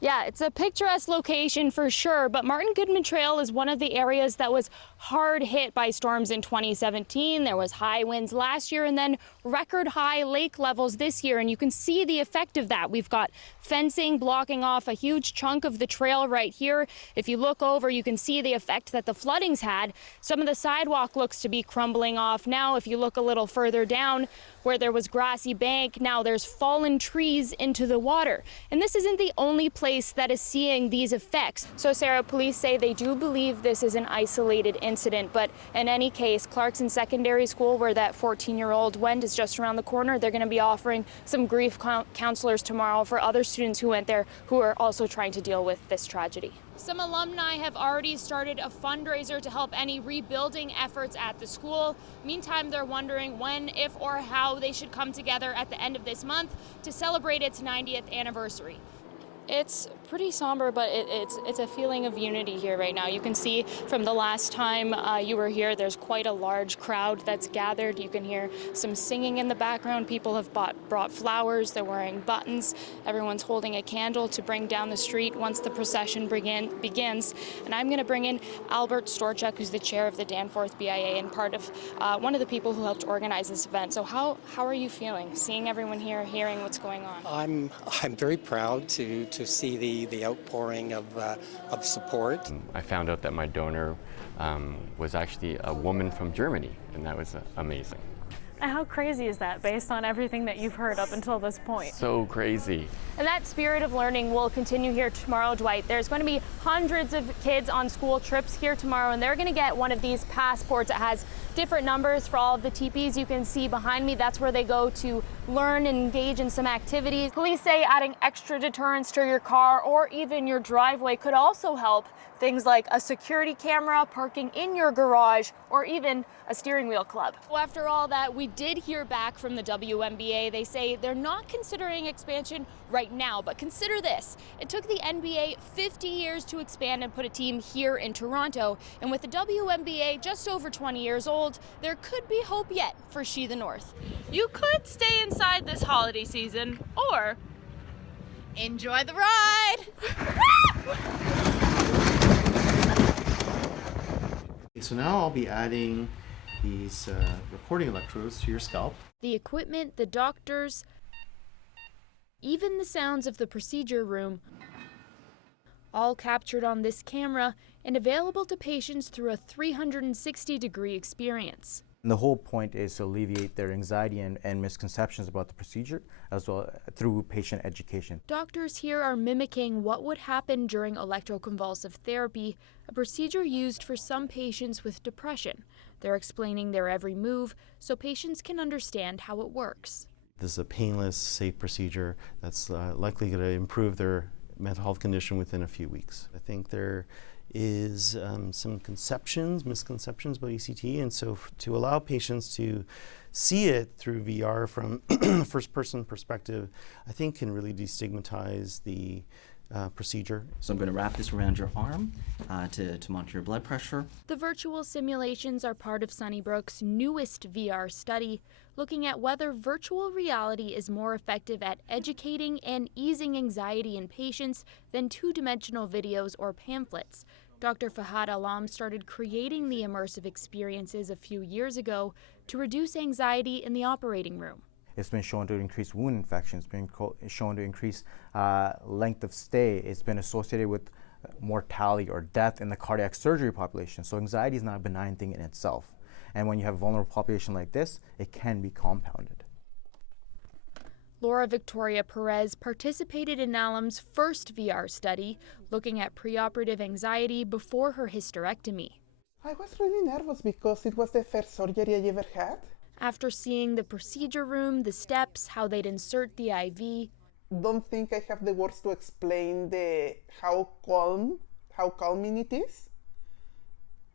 Yeah, it's a picturesque location for sure, but Martin Goodman Trail is one of the areas that was hard hit by storms in 2017. There was high winds last year and then record high lake levels this year, and you can see the effect of that. We've got fencing blocking off a huge chunk of the trail right here. If you look over, you can see the effect that the flooding's had. Some of the sidewalk looks to be crumbling off now. If you look a little further down, where there was grassy bank, now there's fallen trees into the water. And this isn't the only place that is seeing these effects. So Sarah, police say they do believe this is an isolated incident, but in any case, Clarkson Secondary School, where that 14-year-old went, is just around the corner. They're gonna be offering some grief counselors tomorrow for other students who went there who are also trying to deal with this tragedy. Some alumni have already started a fundraiser to help any rebuilding efforts at the school. Meantime, they're wondering when, if, or how they should come together at the end of this month to celebrate its 90th anniversary. It's pretty somber, but it's a feeling of unity here right now. You can see from the last time you were here, there's quite a large crowd that's gathered. You can hear some singing in the background. People have brought flowers. They're wearing buttons. Everyone's holding a candle to bring down the street once the procession begins. And I'm going to bring in Albert Storchuk, who's the chair of the Danforth BIA and part of one of the people who helped organize this event. So how are you feeling, seeing everyone here, hearing what's going on? I'm very proud to see the outpouring of support. I found out that my donor was actually a woman from Germany, and that was amazing. How crazy is that based on everything that you've heard up until this point? So crazy. And that spirit of learning will continue here tomorrow, Dwight. There's going to be hundreds of kids on school trips here tomorrow, and they're going to get one of these passports that has different numbers for all of the teepees you can see behind me. That's where they go to learn and engage in some activities. Police say adding extra deterrence to your car or even your driveway could also help. Things like a security camera, parking in your garage, or even a steering wheel club. Well, after all that, we did hear back from the WNBA. They say they're not considering expansion right now, but consider this. It took the NBA 50 years to expand and put a team here in Toronto, and with the WNBA just over 20 years old, there could be hope yet for She the North. You could stay inside this holiday season, or enjoy the ride! So now I'll be adding these recording electrodes to your scalp. The equipment, the doctors, even the sounds of the procedure room, all captured on this camera and available to patients through a 360-degree experience. And the whole point is to alleviate their anxiety and misconceptions about the procedure, as well through patient education. Doctors here are mimicking what would happen during electroconvulsive therapy, a procedure used for some patients with depression. They're explaining their every move so patients can understand how it works. This is a painless, safe procedure that's likely going to improve their mental health condition within a few weeks. I think there is some misconceptions about ECT, and so to allow patients to see it through VR from a first-person perspective, I think can really destigmatize the procedure. So I'm going to wrap this around your arm to monitor your blood pressure. The virtual simulations are part of Sunnybrook's newest VR study, looking at whether virtual reality is more effective at educating and easing anxiety in patients than two-dimensional videos or pamphlets. Dr. Fahad Alam started creating the immersive experiences a few years ago to reduce anxiety in the operating room. It's been shown to increase wound infections, it's been shown to increase length of stay. It's been associated with mortality or death in the cardiac surgery population. So anxiety is not a benign thing in itself. And when you have a vulnerable population like this, it can be compounded. Laura Victoria Perez participated in Alam's first VR study, looking at preoperative anxiety before her hysterectomy. I was really nervous because it was the first surgery I ever had. After seeing the procedure room, the steps, how they'd insert the IV. Don't think I have the words to explain how calming it is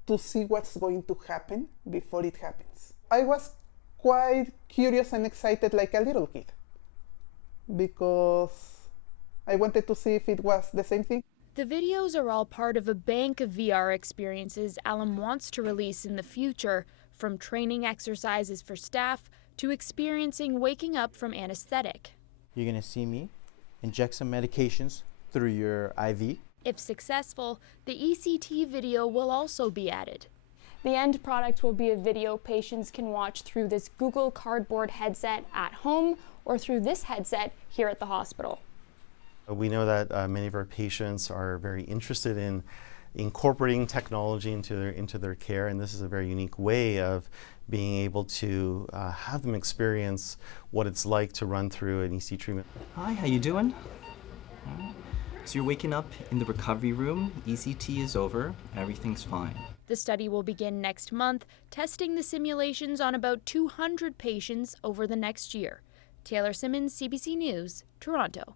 to see what's going to happen before it happens. I was quite curious and excited like a little kid because I wanted to see if it was the same thing. The videos are all part of a bank of VR experiences Alam wants to release in the future, from training exercises for staff to experiencing waking up from anesthetic. You're going to see me inject some medications through your IV. If successful, the ECT video will also be added. The end product will be a video patients can watch through this Google Cardboard headset at home or through this headset here at the hospital. We know that many of our patients are very interested in incorporating technology into their care, and this is a very unique way of being able to have them experience what it's like to run through an EC treatment. Hi, how you doing? So you're waking up in the recovery room, ECT is over, everything's fine. The study will begin next month, testing the simulations on about 200 patients over the next year. Taylor Simmons, CBC News, Toronto.